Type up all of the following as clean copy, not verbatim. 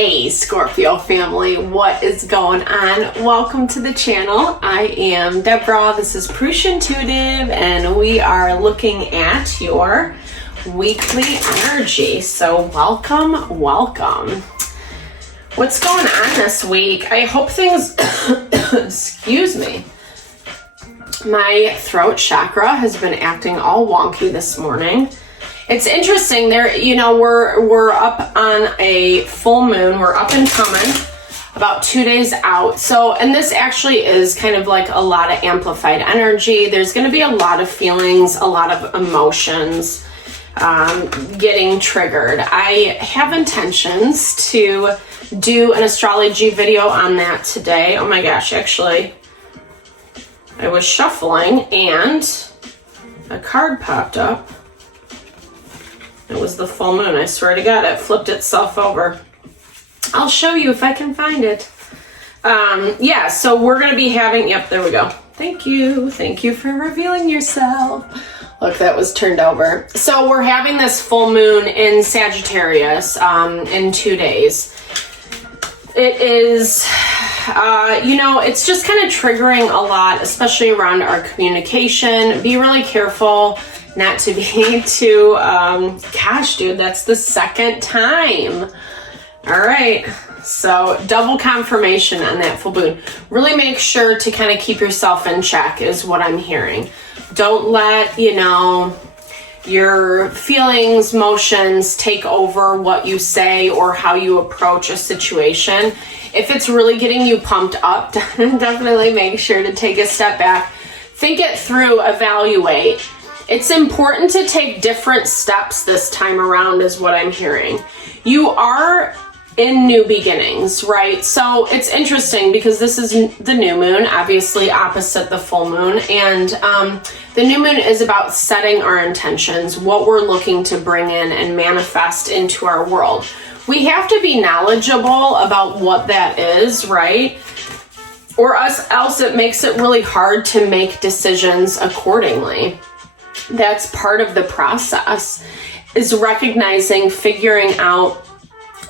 Hey Scorpio family, what is going on? Welcome to the channel. I am Deborah, this is Purusha Intuitive, and we are looking at your weekly energy. So welcome. What's going on this week? I hope things, excuse me. My throat chakra has been acting all wonky this morning. It's interesting there, we're up on a full moon. We're up and coming about 2 days out. So, and this actually is kind of like a lot of amplified energy. There's going to be a lot of feelings, a lot of emotions getting triggered. I have intentions to do an astrology video on that today. Oh my gosh, actually, I was shuffling and a card popped up. It was the full moon. I swear to God, it flipped itself over. I'll show you if I can find it. So we're going to be having, yep, there we go. Thank you for revealing yourself. Look, that was turned over. So we're having this full moon in Sagittarius in 2 days. It is, it's just kind of triggering a lot, especially around our communication. Be really careful not to be too, gosh, dude, that's the second time. All right, so double confirmation on that full moon. Really make sure to kind of keep yourself in check is what I'm hearing. Don't let, your feelings, motions take over what you say or how you approach a situation. If it's really getting you pumped up, definitely make sure to take a step back. Think it through, evaluate. It's important to take different steps this time around is what I'm hearing. You are in new beginnings, right? So it's interesting because this is the new moon, obviously opposite the full moon. And the new moon is about setting our intentions, what we're looking to bring in and manifest into our world. We have to be knowledgeable about what that is, right? Or else it makes it really hard to make decisions accordingly. That's part of the process, is recognizing, figuring out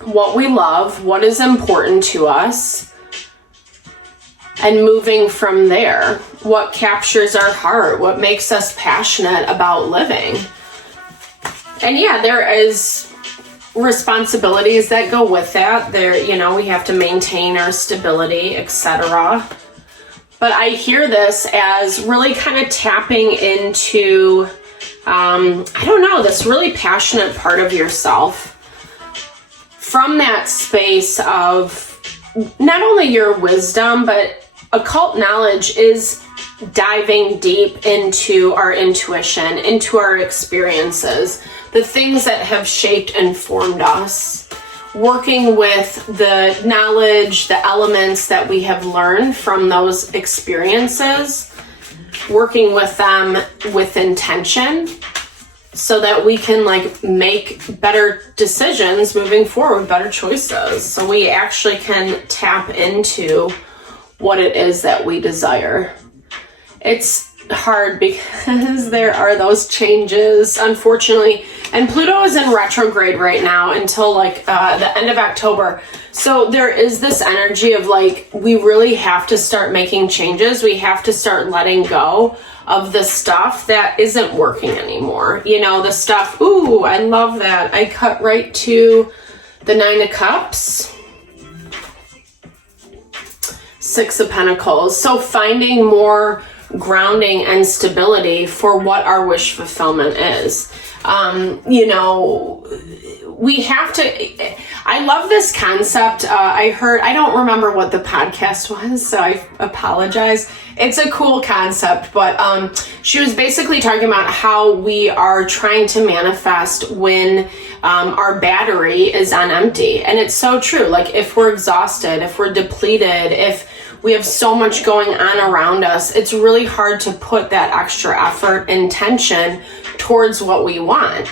what we love, what is important to us, and moving from there. What captures our heart, what makes us passionate about living. And yeah, there is responsibilities that go with that. There, we have to maintain our stability, etc. But I hear this as really kind of tapping into, this really passionate part of yourself. From that space of not only your wisdom, but occult knowledge is diving deep into our intuition, into our experiences, the things that have shaped and formed us. Working with the knowledge, the elements that we have learned from those experiences, working with them with intention so that we can make better decisions moving forward, better choices. So we actually can tap into what it is that we desire. It's hard because there are those changes, unfortunately, and Pluto is in retrograde right now until the end of October. So there is this energy of we really have to start making changes. We have to start letting go of the stuff that isn't working anymore. The stuff, ooh, I love that. I cut right to the 9 of Cups. 6 of Pentacles. So finding more grounding and stability for what our wish fulfillment is. We have to, I love this concept. I don't remember what the podcast was, so I apologize. It's a cool concept, but she was basically talking about how we are trying to manifest when our battery is on empty. And it's so true. If we're exhausted, if we're depleted, if we have so much going on around us, it's really hard to put that extra effort and tension towards what we want.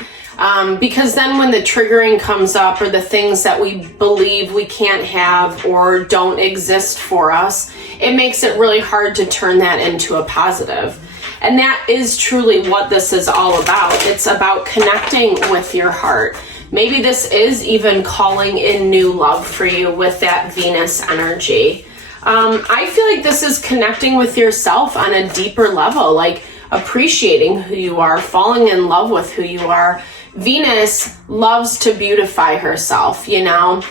Because then when the triggering comes up or the things that we believe we can't have or don't exist for us, it makes it really hard to turn that into a positive. And that is truly what this is all about. It's about connecting with your heart, Maybe this is even calling in new love for you with that Venus energy. I feel like this is connecting with yourself on a deeper level, like appreciating who you are, falling in love with who you are. Venus loves to beautify herself, you know.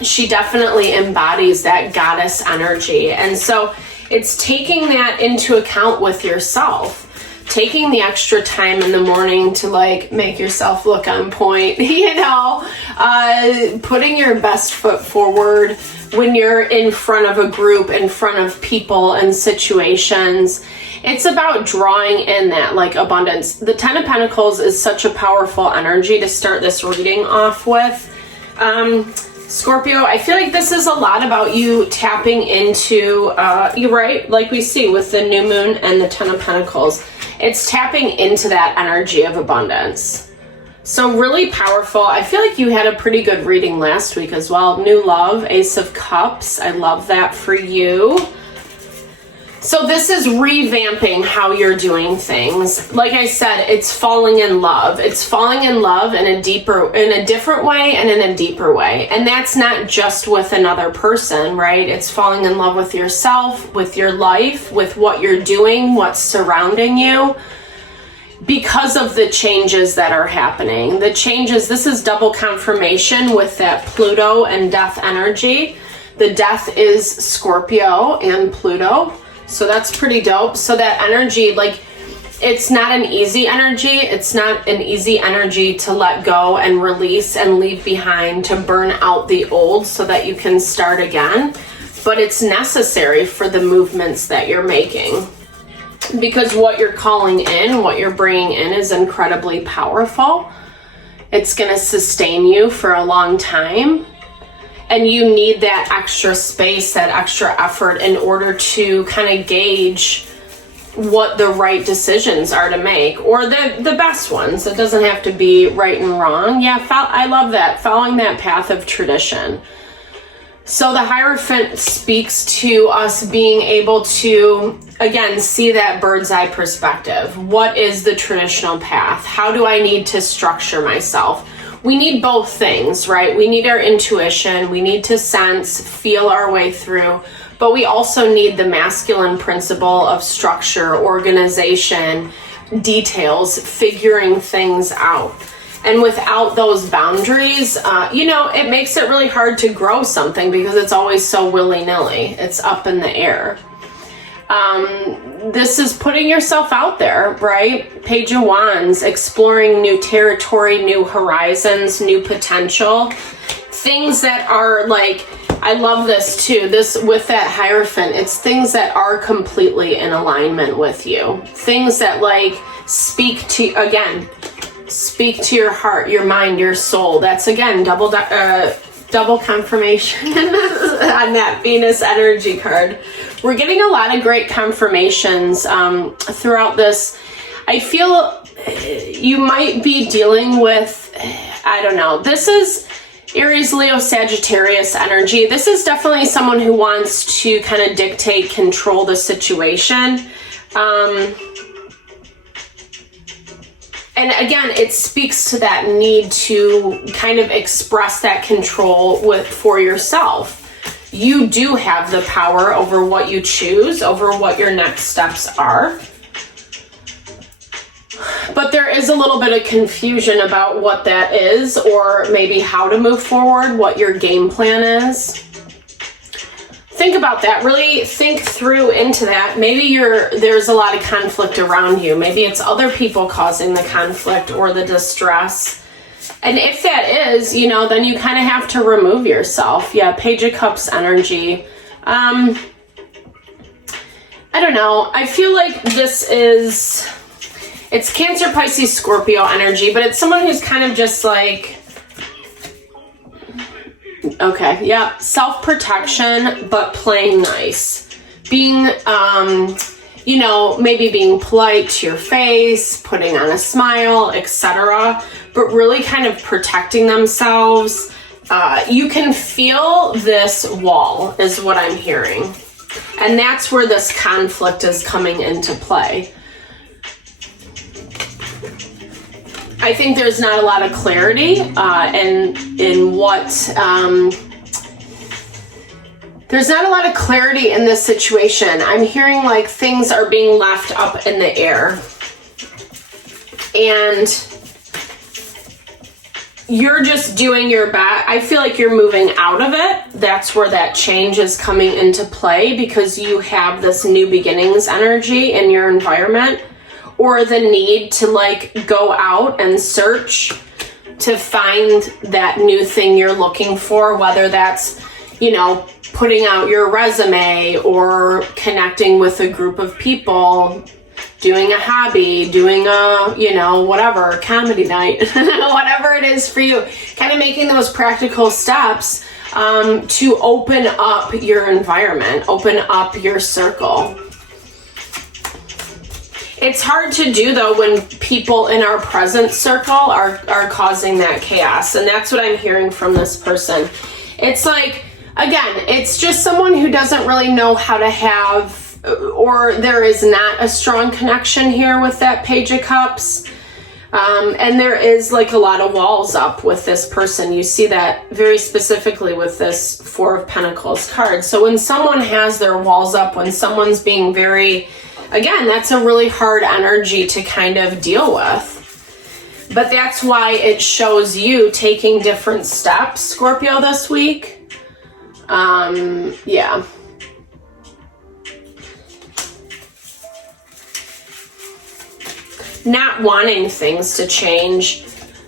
She definitely embodies that goddess energy. And so it's taking that into account with yourself. Taking the extra time in the morning to like make yourself look on point, you know, putting your best foot forward when you're in front of a group, in front of people and situations. It's about drawing in that like abundance. The 10 of Pentacles is such a powerful energy to start this reading off with. Scorpio, I feel like this is a lot about you tapping into, you're right, like we see with the new moon and the 10 of Pentacles. It's tapping into that energy of abundance. So really powerful. I feel like you had a pretty good reading last week as well. New love, Ace of Cups. I love that for you. So this is revamping how you're doing things. Like I said, it's falling in love. It's falling in love in a different way and in a deeper way. And that's not just with another person, right? It's falling in love with yourself, with your life, with what you're doing, what's surrounding you, because of the changes that are happening. The changes, this is double confirmation with that Pluto and death energy. The death is Scorpio and Pluto. So that's pretty dope. So that energy, like, it's not an easy energy. It's not an easy energy to let go and release and leave behind, to burn out the old so that you can start again. But it's necessary for the movements that you're making, because what you're calling in, what you're bringing in is incredibly powerful. It's going to sustain you for a long time. And you need that extra space, that extra effort in order to kind of gauge what the right decisions are to make, or the best ones. It doesn't have to be right and wrong. Yeah, I love that, following that path of tradition. So the Hierophant speaks to us being able to, again, see that bird's eye perspective. What is the traditional path? How do I need to structure myself? We need both things, right? We need our intuition. We need to sense, feel our way through, but we also need the masculine principle of structure, organization, details, figuring things out. And without those boundaries, you know, it makes it really hard to grow something because it's always so willy-nilly. It's up in the air. This is putting yourself out there, right? Page of Wands, exploring new territory, new horizons, new potential. Things that are like, I love this too, this with that Hierophant, it's things that are completely in alignment with you. Things that like speak to your heart, your mind, your soul. That's again, double confirmation on that Venus energy card. We're getting a lot of great confirmations throughout this. I feel you might be dealing with, I don't know, this is Aries, Leo, Sagittarius energy. This is definitely someone who wants to kind of dictate, control the situation. And again, it speaks to that need to kind of express that control for yourself. You do have the power over what you choose, over what your next steps are. But there is a little bit of confusion about what that is, or maybe how to move forward, what your game plan is. Think about that. Really think through into that. Maybe there's a lot of conflict around you. Maybe it's other people causing the conflict or the distress. And if that is, you know, then you kind of have to remove yourself. Yeah, Page of Cups energy. I don't know. I feel like it's Cancer, Pisces, Scorpio energy, but it's someone who's kind of just like, okay, yeah, self-protection, but playing nice. Being, you know, maybe being polite to your face, putting on a smile, etc., but really kind of protecting themselves. You can feel this wall, is what I'm hearing. And that's where this conflict is coming into play. I think there's not a lot of clarity in what, there's not a lot of clarity in this situation. I'm hearing like things are being left up in the air. And you're just doing your best. I feel like you're moving out of it. That's where that change is coming into play, because you have this new beginnings energy in your environment, or the need to like go out and search to find that new thing you're looking for, whether that's, you know, putting out your resume or connecting with a group of people, doing a hobby, doing a, you know, whatever, comedy night, whatever it is for you, kind of making those practical steps to open up your environment, open up your circle. It's hard to do though when people in our present circle are causing that chaos, and that's what I'm hearing from this person. It's like, again, it's just someone who doesn't really know how to have, or there is not a strong connection here with that Page of Cups. And there is like a lot of walls up with this person. You see that very specifically with this Four of Pentacles card. So when someone has their walls up, when someone's being very, again, that's a really hard energy to kind of deal with. But that's why it shows you taking different steps, Scorpio, this week. Yeah. Not wanting things to change,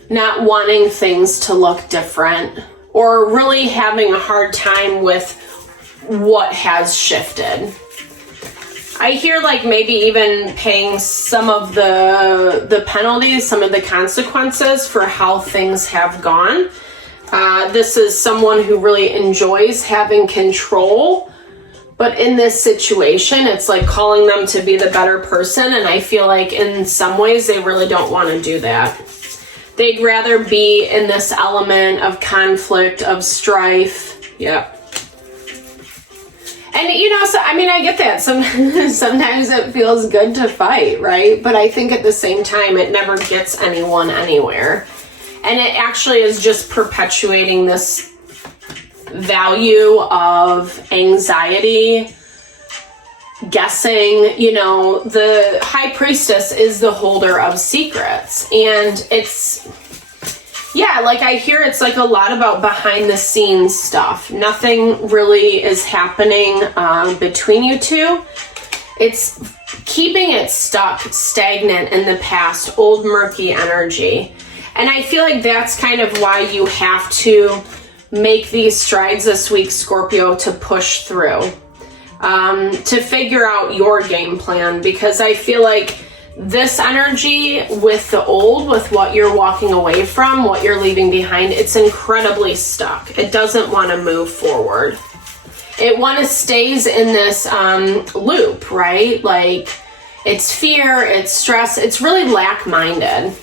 not wanting things to look different, or really having a hard time with what has shifted. I hear like maybe even paying some of the penalties, some of the consequences for how things have gone. This is someone who really enjoys having control, but in this situation, it's like calling them to be the better person. And I feel like in some ways they really don't want to do that. They'd rather be in this element of conflict, of strife. Yep. And, you know, so, I mean, I get that. Sometimes it feels good to fight, right? But I think at the same time, it never gets anyone anywhere. And it actually is just perpetuating this value of anxiety, guessing. You know, the High Priestess is the holder of secrets. And it's, yeah, like I hear it's like a lot about behind the scenes stuff. Nothing really is happening between you two. It's keeping it stuck, stagnant in the past, old murky energy. And I feel like that's kind of why you have to make these strides this week, Scorpio, to push through, to figure out your game plan, because I feel like this energy with the old, with what you're walking away from, what you're leaving behind, it's incredibly stuck. It doesn't want to move forward. It stays in this loop, right? Like it's fear, it's stress, it's really lack-minded.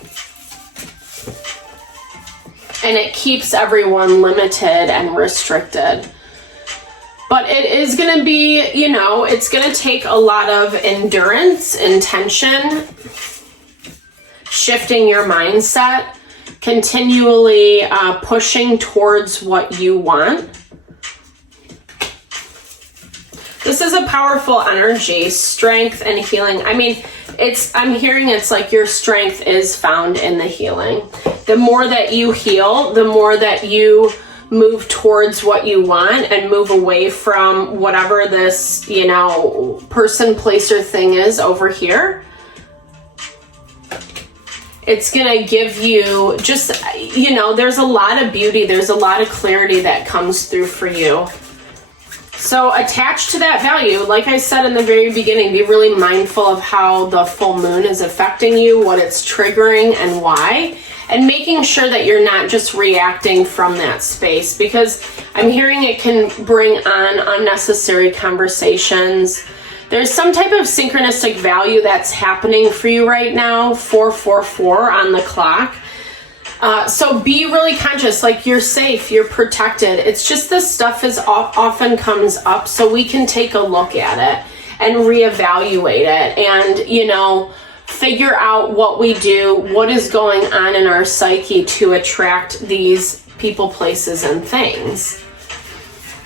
And it keeps everyone limited and restricted. But it is going to be, you know, it's going to take a lot of endurance, intention, shifting your mindset, continually pushing towards what you want. This is a powerful energy, strength and healing. I mean, I'm hearing it's like your strength is found in the healing. The more that you heal, the more that you move towards what you want and move away from whatever this, you know, person, place, or thing is over here. It's going to give you just, you know, there's a lot of beauty. There's a lot of clarity that comes through for you. So attached to that value, like I said in the very beginning, be really mindful of how the full moon is affecting you, what it's triggering and why, and making sure that you're not just reacting from that space, because I'm hearing it can bring on unnecessary conversations. There's some type of synchronistic value that's happening for you right now, 444 on the clock. So be really conscious, like you're safe, you're protected. It's just this stuff often comes up, so we can take a look at it and reevaluate it and, you know, figure out what we do, what is going on in our psyche to attract these people, places, and things.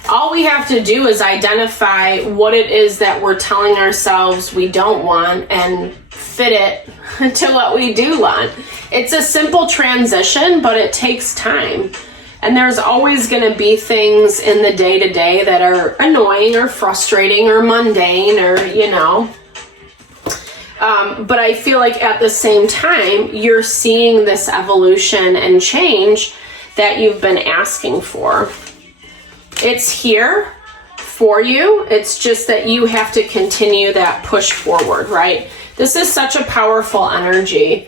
All we have to do is identify what it is that we're telling ourselves we don't want and fit it to what we do want. It's a simple transition, but it takes time. And there's always going to be things in the day-to-day that are annoying or frustrating or mundane or, but I feel like at the same time, you're seeing this evolution and change that you've been asking for. It's here for you. It's just that you have to continue that push forward, right? This is such a powerful energy.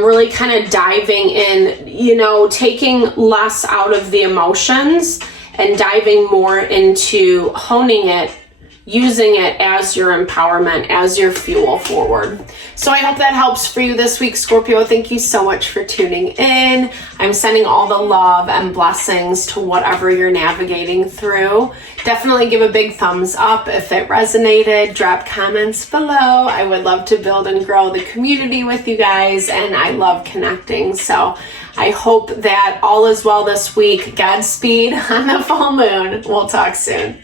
Really kind of diving in, taking less out of the emotions and diving more into honing it, using it as your empowerment, as your fuel forward. So I hope that helps for you this week, Scorpio. Thank you so much for tuning in. I'm sending all the love and blessings to whatever you're navigating through. Definitely give a big thumbs up if it resonated. Drop comments below. I would love to build and grow the community with you guys, and I love connecting. So I hope that all is well this week. Godspeed on the full moon. We'll talk soon.